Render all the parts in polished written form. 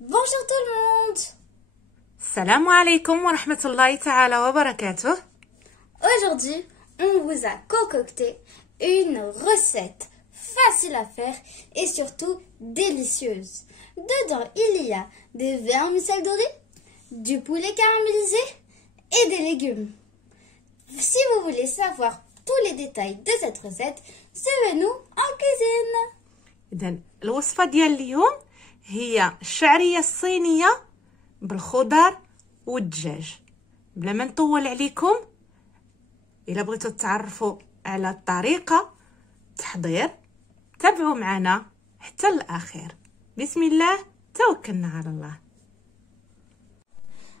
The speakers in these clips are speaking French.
Bonjour tout le monde. Salam alaikum wa rahmatullahi ta'ala wa barakatuh. Aujourd'hui, on vous a concocté une recette facile à faire et surtout délicieuse. Dedans, il y a des vermicelles de riz, du poulet caramélisé et des légumes. Si vous voulez savoir tous les détails de cette recette, suivez-nous en cuisine. إذن الوصفة ديال اليوم هي الشعرية الصينية بالخضر والدجاج. بلا ما نطول عليكم، إلا بغيتوا تعرفوا على الطريقة التحضير تابعوا معنا حتى الأخير. بسم الله توكلنا على الله.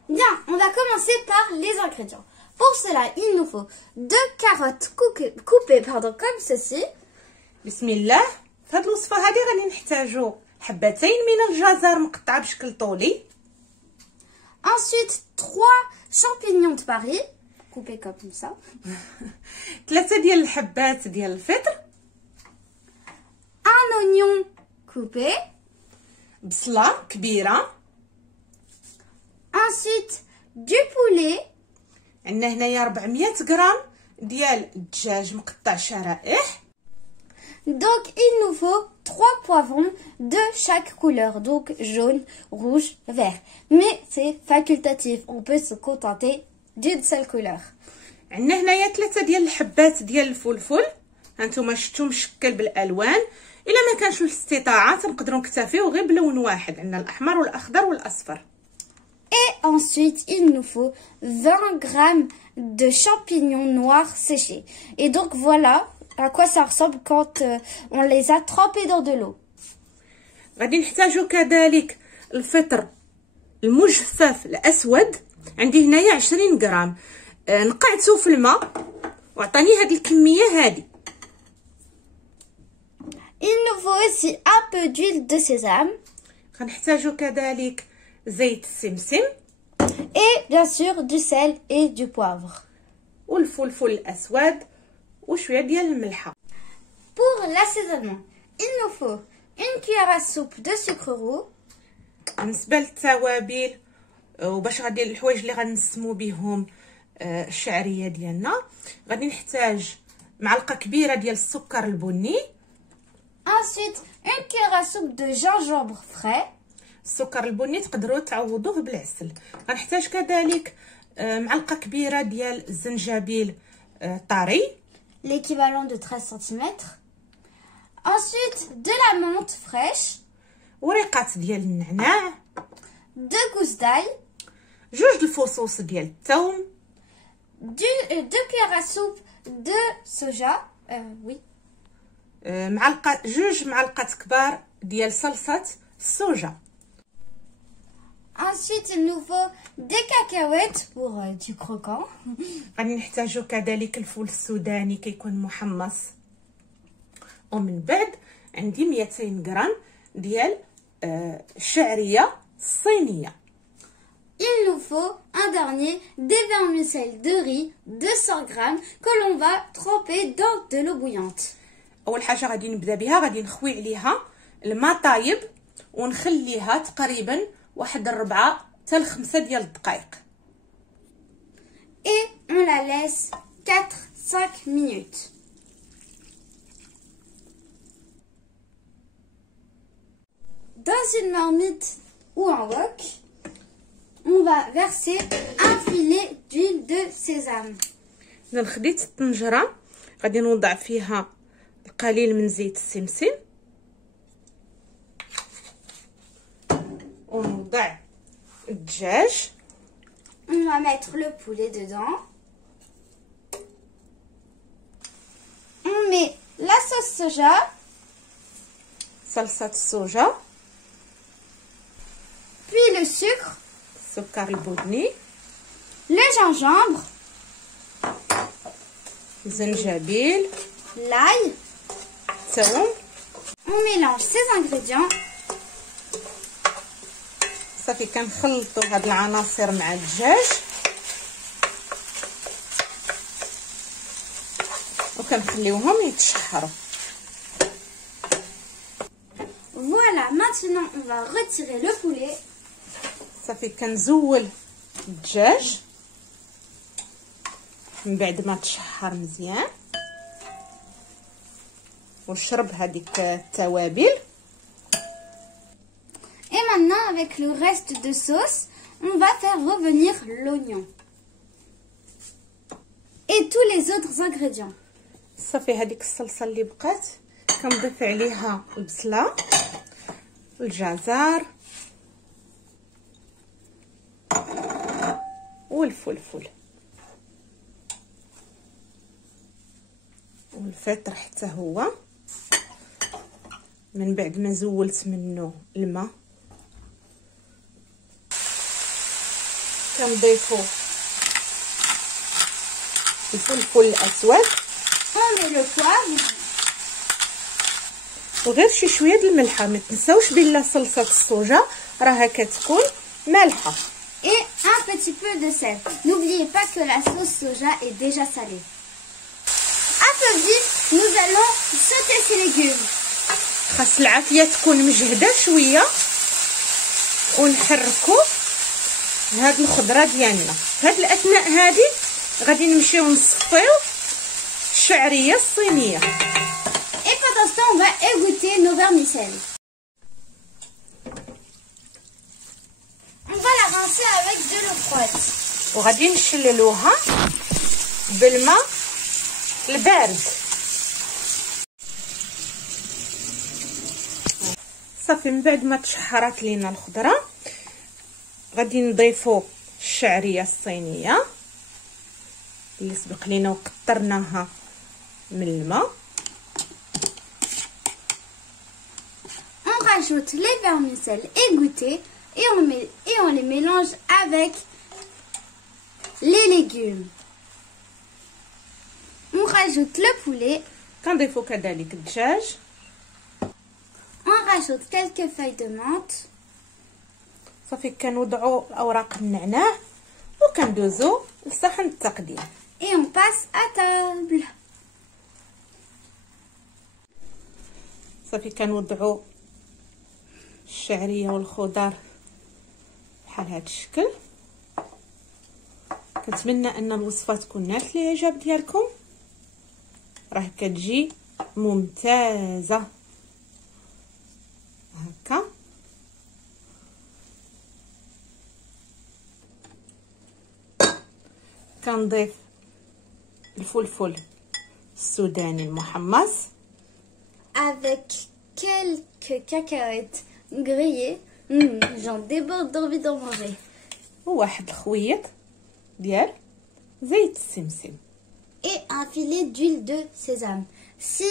Bien, on va commencer par les ingrédients. Pour cela, il nous faut 2 carottes coupées comme ceci. بسم الله. في هذه الوصفة هذه غادي نحتاجوا حبتين من الجزر مقطعة بشكل طولي. Ensuite, 3 champignons de Paris, coupés comme ça. 3 ديال الحبات ديال الفطر. Un oignon coupé. بصلة كبيرة. Ensuite, du poulet. عندنا هنايا 400 غرام ديال الدجاج مقطع شرائح. Donc, il nous faut 3 poivrons de chaque couleur, donc jaune, rouge, vert. Mais c'est facultatif, on peut se contenter d'une seule couleur. عندنا هنايا 3 ديال الحبات ديال الفلفل، هانتوما شفتوا مشكل بالالوان. الا ما كانش الاستطاعه تنقدروا نكتفيو غير بلون واحد، عندنا الاحمر والاخضر والاصفر. Et ensuite, il nous faut 20 grammes de champignons noirs séchés. Et donc, voilà à quoi ça ressemble quand on les a trempés dans de l'eau. غادي نحتاجو كذلك الفطر المجفف الاسود، عندي هنايا 20 غرام، نقعته في الماء وعطاني هذه الكميه هذه. Il nous faut aussi un peu d'huile de sésame. غنحتاجو كذلك زيت السمسم. Et bien sûr du sel et du poivre. والفلفل الاسود وشويه ديال الملحه. Pour l'assaisonnement, il nous faut une cuillère à soupe de sucre roux. بالنسبه للتوابل وباش غادي الحوايج اللي غنسمو بهم الشعريه ديالنا، غادي نحتاج معلقه كبيره ديال السكر البني. Ensuite, une cuillère à soupe de gingembre frais. السكر البني تقدروا تعوضوه بالعسل. غنحتاج كذلك معلقه كبيره ديال الزنجبيل طري، l'équivalent de 13 cm. Ensuite, de la menthe fraîche. وريقات ديال النعناع. 2 gousses d'ail. 2 الفصوص ديال الثوم. 2 cuillères à soupe de soja. Oui. 2 معلقات كبار ديال صلصه الصوجا. Ensuite, il nous faut des cacahuètes pour du croquant. غادي نحتاجو كذلك الفول السوداني كيكون محمص. ومن بعد عندي 200 غرام ديال الشعريه الصينيه. Il nous faut un dernier des vermicelles de riz de 100 grammes que l'on va tremper dans de l'eau bouillante. اول حاجه غادي نبدا بها، غادي نخوي عليها الماء طايب ونخليها تقريبا واحد 4 حتى 5 ديال الدقائق. Et on la laisse 4-5 minutes. Dans une marmite ou un wok, on va verser un filet d'huile de sésame. انا خديت الطنجره غادي نوضع فيها القليل من زيت السمسم ونوضع الدجاج. On va mettre le poulet dedans. On met la sauce soja. صلصه الصوجا. Puis le sucre. السكر البني. Le gingembre. الزنجبيل. L'ail. الثوم. On mélange ces ingrédients. صافي كنخلطوا هاد العناصر مع الدجاج وكنخليوهم يتشحروا. Voilà, maintenant on va retirer le poulet. صافي كنزول الدجاج من بعد ما تشحر مزيان وشرب هذيك التوابل. Et maintenant, avec le reste de sauce, on va faire revenir l'oignon et tous les autres ingrédients. صافي هذيك الصلصه اللي بقات كنضيف عليها البصله والجزر والفلفل والفطر حتى هو. من بعد ما زولت منه الماء كنضيفو الفلفل الاسود On met le poivre وغير شي شويه د الملحه. ما تنساوش بلا صلصه الصوجه راها كتكون مالحه. et un petit peu de sel. N'oubliez pas que la sauce soja est déjà salée. À feu vif, nous allons sauter ces légumes. خاص العافيه تكون مجهده شويه ونحركو هاد الخضره ديالنا. في هاد الاثناء هادي غادي نمشيو نصفيو الشعريه الصينيه. Et pendant ce temps, on va égoutter nos vermicelles. On va la rincer avec de l'eau froide. وغادي نشللوها بالماء البارد. صافي من بعد ما تشحرات لينا الخضره غادي نضيفو الشعريه الصينيه اللي سبق لينا وقطرناها من الماء. On rajoute les vermicelles égouttées et on les mélange avec les légumes. On rajoute le poulet. كنضيفو كذلك الدجاج. On rajoute quelques feuilles de menthe. صافي كنوضعوا اوراق النعناع وكندوزو لصحن التقديم. Et on passe à table. صافي كنوضعوا الشعريه والخضر بحال هذا الشكل. كنتمنى ان الوصفه تكون نالت الاعجاب ديالكم. راه كتجي ممتازه هكا. كنضيف الفلفل السوداني المحمص Avec quelques cacahuètes grillées. J'en déborde d'envie d'en manger. وواحد الخويط ديال زيت السمسم. Et un filet d'huile de sésame. Si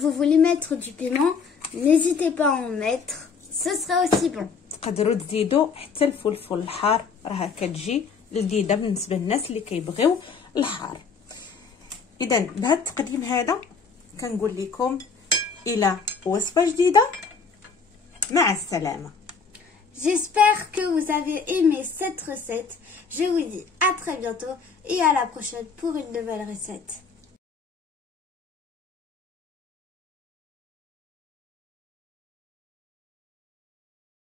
vous voulez mettre du piment, n'hésitez pas à en mettre. Ce sera aussi bon. تقدروا تزيدوا حتى الفلفل الحار راه كتجي لذيذه بالنسبه للناس اللي كيبغيو الحار. اذا بهذا التقديم هذا كنقول لكم الى وصفه جديده. مع السلامه. J'espère que vous avez aimé cette recette. Je vous dis à très bientôt et à la prochaine pour une nouvelle recette.